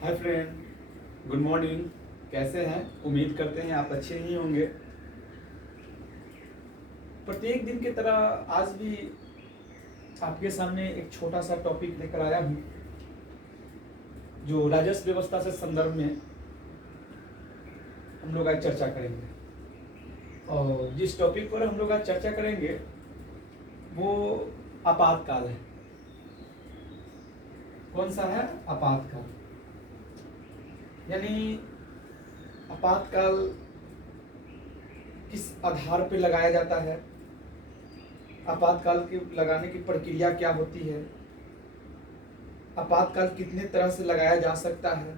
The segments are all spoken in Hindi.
Hi friend, good morning. कैसे हैं? उम्मीद करते हैं आप अच्छे ही होंगे। प्रत्येक दिन की तरह आज भी आपके सामने एक छोटा सा टॉपिक लेकर आया हूँ, जो राजस्व व्यवस्था से संदर्भ में हम लोग आज चर्चा करेंगे। और जिस टॉपिक पर हम लोग आज चर्चा करेंगे वो आपातकाल है। कौन सा है? आपातकाल। यानी आपातकाल किस आधार पे लगाया जाता है, आपातकाल के लगाने की प्रक्रिया क्या होती है, आपातकाल कितने तरह से लगाया जा सकता है,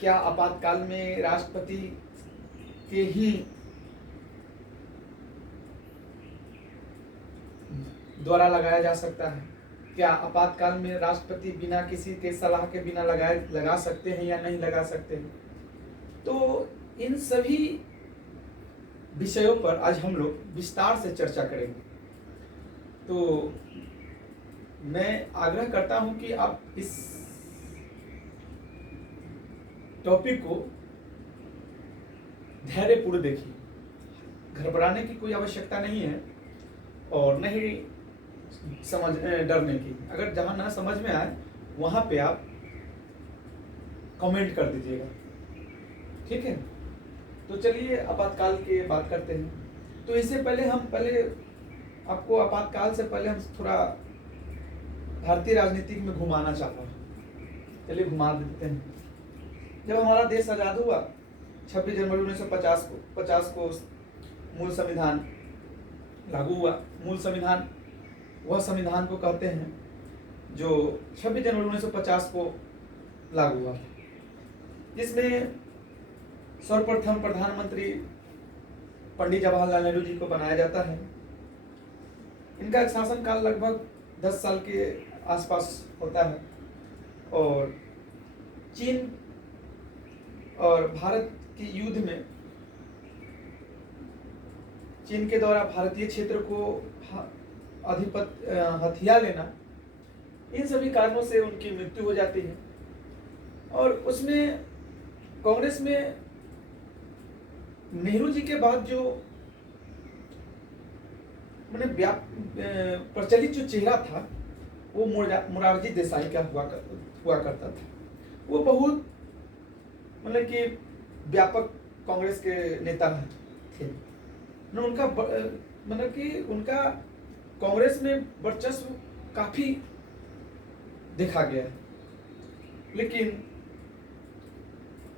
क्या आपातकाल में राष्ट्रपति के ही द्वारा लगाया जा सकता है, क्या आपातकाल में राष्ट्रपति बिना किसी के सलाह के बिना लगा सकते हैं या नहीं लगा सकते हैं। तो इन सभी विषयों पर आज हम लोग विस्तार से चर्चा करेंगे। तो मैं आग्रह करता हूं कि आप इस टॉपिक को धैर्यपूर्वक देखिए। घबराने की कोई आवश्यकता नहीं है और नहीं डरने की। अगर जहां ना समझ में आए वहां पे आप कमेंट कर दीजिएगा, ठीक है? तो चलिए आपातकाल की बात करते हैं। तो इससे पहले आपको आपातकाल से पहले हम थोड़ा भारतीय राजनीति में घुमाना चाहता हूँ। चलिए घुमा देते हैं। जब हमारा देश आज़ाद हुआ 26 जनवरी 1950 को मूल संविधान लागू हुआ। मूल संविधान वह संविधान को कहते हैं जो 26 जनवरी 1950 को लागू हुआ, जिसमें सर्वप्रथम प्रधानमंत्री पंडित जवाहरलाल नेहरू जी को बनाया जाता है। इनका शासनकाल लगभग 10 साल के आसपास होता है और चीन और भारत के युद्ध में चीन के द्वारा भारतीय क्षेत्र को हथिया लेना, इन सभी कारणों से उनकी मृत्यु हो जाती है। और उसमें कांग्रेस में नेहरू जी के बाद जो प्रचलित जो चेहरा था वो मोरारजी देसाई का हुआ करता था। वो बहुत कि व्यापक कांग्रेस के नेता थे। उनका कांग्रेस में वर्चस्व काफी देखा गया है, लेकिन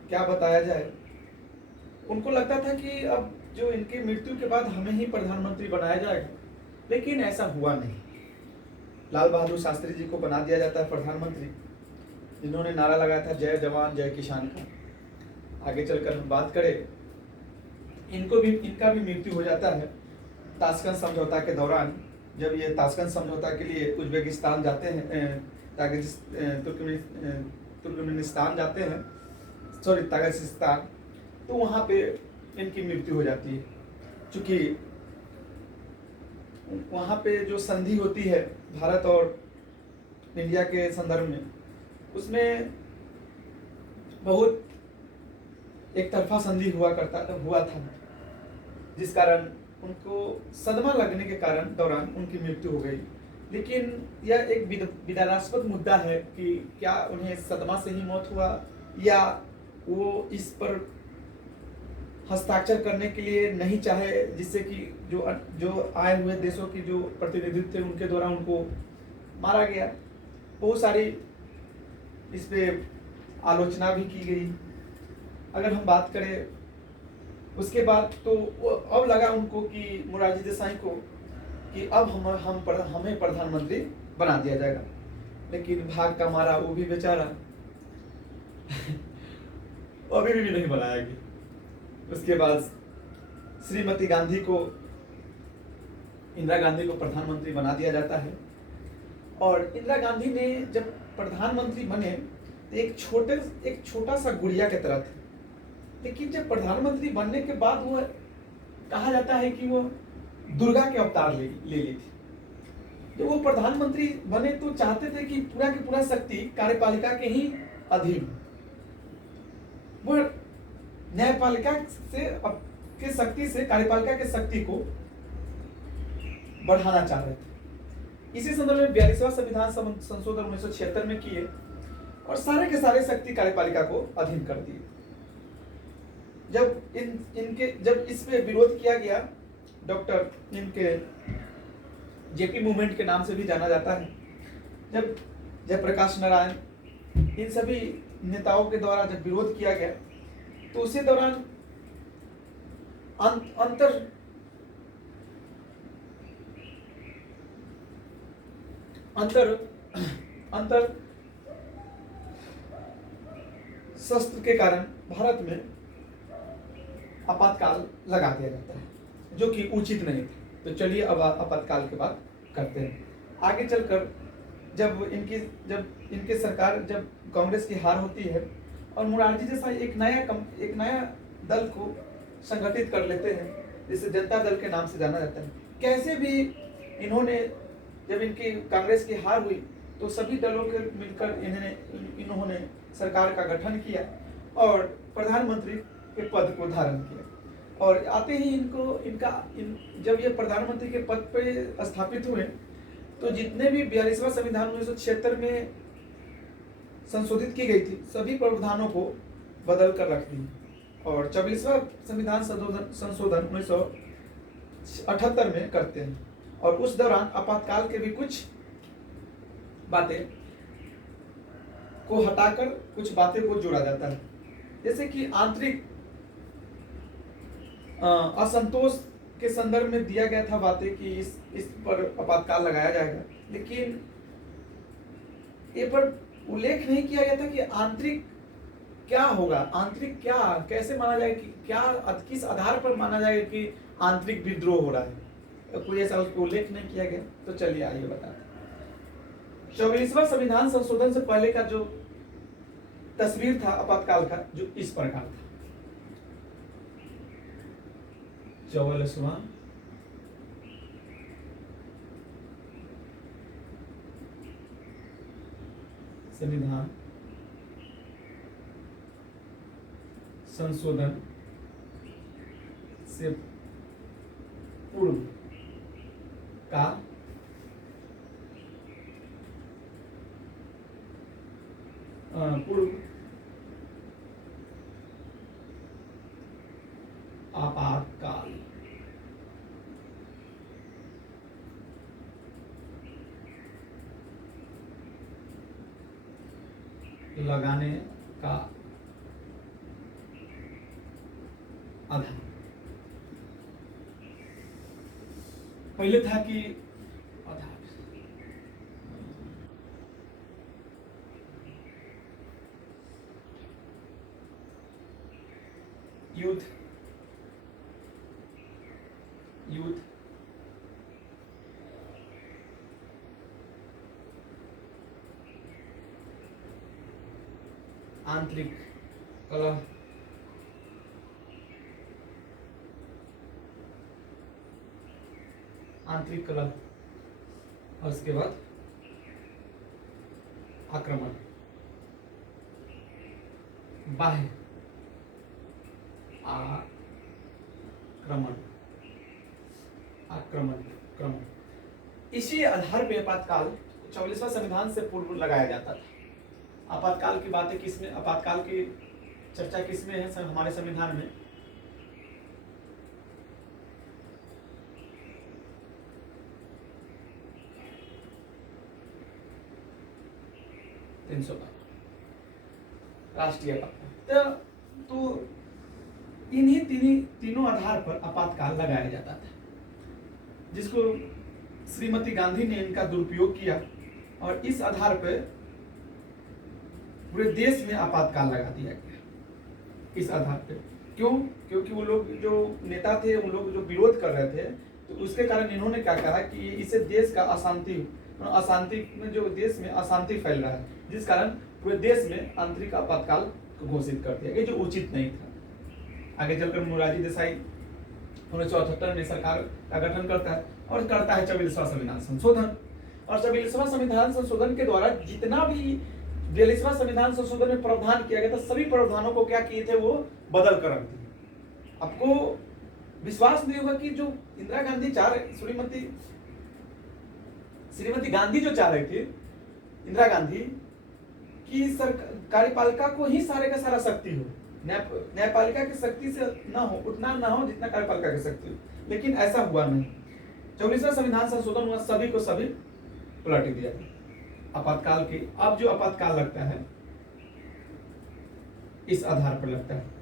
क्या बताया जाए, उनको लगता था कि अब जो इनकी मृत्यु के बाद हमें ही प्रधानमंत्री बनाया जाएगा, लेकिन ऐसा हुआ नहीं। लाल बहादुर शास्त्री जी को बना दिया जाता है प्रधानमंत्री, जिन्होंने नारा लगाया था जय जवान जय किसान का। आगे चलकर हम बात करें, इनका भी मृत्यु हो जाता है ताशकंद समझौता के दौरान। जब ये ताशकंद समझौता के लिए उज्बेकिस्तान जाते हैं, तुर्कमेनिस्तान जाते हैं, ताजिकिस्तान, तो वहाँ पे इनकी मृत्यु हो जाती है। चूँकि वहाँ पे जो संधि होती है भारत और इंडिया के संदर्भ में, उसमें बहुत एक तरफा संधि हुआ था, जिस कारण उनको सदमा लगने के दौरान उनकी मृत्यु हो गई। लेकिन यह एक विवादास्पद मुद्दा है कि क्या उन्हें सदमा से ही मौत हुआ या वो इस पर हस्ताक्षर करने के लिए नहीं चाहे, जिससे कि जो आए हुए देशों की जो प्रतिनिधित्व थे उनके द्वारा उनको मारा गया। बहुत सारी इस पे आलोचना भी की गई। अगर हम बात करें उसके बाद, तो अब लगा उनको कि मोरारजी देसाई को कि अब हमें प्रधानमंत्री बना दिया जाएगा, लेकिन भाग का मारा वो भी बेचारा अभी भी नहीं बनाया गया। उसके बाद श्रीमती इंदिरा गांधी को प्रधानमंत्री बना दिया जाता है। और इंदिरा गांधी ने जब प्रधानमंत्री बने तो एक छोटा सा गुड़िया की तरह थे, लेकिन जब प्रधानमंत्री बनने के बाद वो कहा जाता है कि वो दुर्गा के अवतार ले ली थी। जब वो प्रधानमंत्री बने तो चाहते थे कि पूरा की पूरा शक्ति कार्यपालिका के ही अधीन, वह न्यायपालिका से के शक्ति से कार्यपालिका के शक्ति को बढ़ाना चाह रहे थे। इसी संदर्भ में 42वां संविधान संशोधन 1976 में किए और सारे के सारे शक्ति कार्यपालिका को अधीन कर दिए। जब इस पे विरोध किया गया, डॉक्टर इनके जेपी मूवमेंट के नाम से भी जाना जाता है, जब जयप्रकाश नारायण इन सभी नेताओं के द्वारा जब विरोध किया गया, तो उसी दौरान अंतर शस्त्र के कारण भारत में आपातकाल लगा दिया जाता है, जो कि उचित नहीं था। तो चलिए अब आपातकाल की बात करते हैं। आगे चलकर जब इनकी सरकार, जब कांग्रेस की हार होती है और मोरारजी जैसा एक नया दल को संगठित कर लेते हैं, जिसे जनता दल के नाम से जाना जाता है। कैसे भी इन्होंने, जब इनकी कांग्रेस की हार हुई तो सभी दलों के मिलकर इन्होंने सरकार का गठन किया और प्रधानमंत्री के पद को धारण किया। और आते ही जब ये प्रधानमंत्री के पद पे स्थापित हुए, तो जितने भी 42वां संविधान 1976 में संशोधित की गई थी, सभी प्रावधानों को बदल कर रख दी और 24वां संविधान संशोधन 1978 में करते हैं। और उस दौरान आपातकाल के भी कुछ बातें को हटाकर कुछ बातें को जोड़ा जाता है, जैसे कि आंतरिक असंतोष के संदर्भ में दिया गया था बातें कि इस पर आपातकाल लगाया जाएगा, लेकिन ये पर उल्लेख नहीं किया गया था कि आंतरिक क्या होगा, आंतरिक क्या कैसे माना जाए, कि क्या किस आधार पर माना जाएगा कि आंतरिक विद्रोह हो रहा है, कोई ऐसा उसको उल्लेख नहीं किया गया। तो चलिए आइए बताते हैं। 24वां संविधान संशोधन से पहले का जो तस्वीर था आपातकाल का, जो इस प्रकार था। 44वां संविधान संशोधन से पूर्व का आपातकाल लगाने का आधार पहले था कि युद्ध आंतरिक कलह, और उसके बाद आक्रमण, बाह्य आक्रमण। इसी आधार पे आपातकाल 44वां संविधान से पूर्व लगाया जाता था। आपातकाल की बातें किसमें, आपातकाल की चर्चा किसमें है हमारे संविधान में? राष्ट्रीय आपातकाल। तो इन्हीं तीनों आधार पर आपातकाल लगाया जाता था, जिसको श्रीमती गांधी ने इनका दुरुपयोग किया और इस आधार पर पूरे देश में आपातकाल लगा दिया गया। इस आधार पे क्यों? क्योंकि वो लोग जो नेता थे, उन लोग जो विरोध कर रहे थे, तो उसके कारण इन्होंने क्या कहा कि इससे देश का अशांति में, जो देश में अशांति फैल रहा है, जिस कारण पूरे देश में आंतरिक आपातकाल को घोषित कर दिया गया, जो उचित नहीं था। आगे चलकर मोरारजी देसाई 1978 में सरकार का गठन करता है और करता है 44वां संविधान संशोधन। और 44वां संविधान संशोधन के द्वारा जितना भी 42वां संविधान संशोधन में प्रावधान किया गया था, सभी प्रावधानों को क्या किए थे, वो बदल कर रख दिए। आपको विश्वास नहीं होगा कि जो इंदिरा गांधी श्रीमती गांधी जो चाह रही थी, इंदिरा गांधी की कार्यपालिका को ही सारे का सारा शक्ति हो, न्यायपालिका की शक्ति से ना हो, उतना ना हो जितना कार्यपालिका की शक्ति हो, लेकिन ऐसा हुआ नहीं। 44वां संविधान संशोधन हुआ, सभी को सभी पलट दिया आपातकाल की। अब जो आपातकाल लगता है इस आधार पर लगता है।